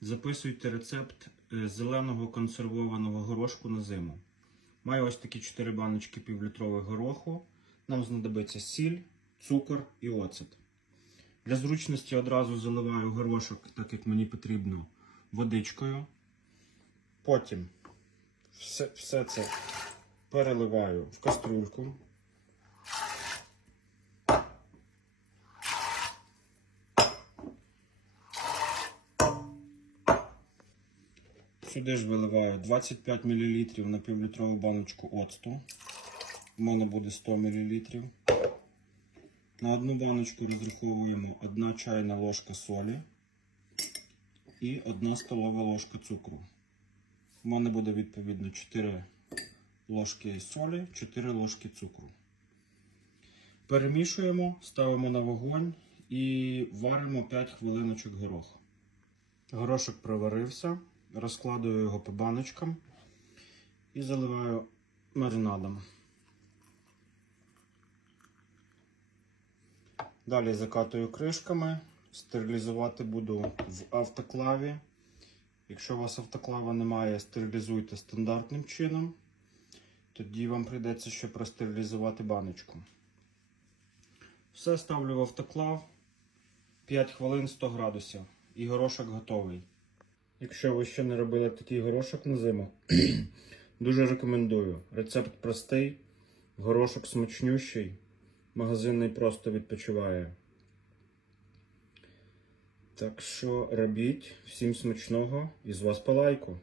Записуйте рецепт е, зеленого консервованого горошку на зиму. Маю ось такі 4 баночки півлітрових гороху. Нам знадобиться сіль, цукор і оцет. Для зручності одразу заливаю горошок, так як мені потрібно, водичкою. Потім все, все це переливаю в каструльку. Сюди ж виливаю 25 мл на півлітрову баночку оцту. У мене буде 100 мл. На одну баночку розраховуємо 1 чайна ложка солі і 1 столова ложка цукру. У мене буде відповідно 4 ложки солі, 4 ложки цукру. Перемішуємо, ставимо на вогонь і варимо 5 хвилиночок горох. Горошок проварився, розкладую його по баночкам і заливаю маринадом. Далі закатую кришками, стерилізувати буду в автоклаві. Якщо у вас автоклава немає, стерилізуйте стандартним чином. Тоді вам прийдеться ще простерилізувати баночку. Все ставлю в автоклав 5 хвилин 100 градусів і горошок готовий. Якщо ви ще не робили такий горошок на зиму, дуже рекомендую. Рецепт простий, горошок смачнющий, магазинний просто відпочиває. Так що робіть, всім смачного і з вас по лайку.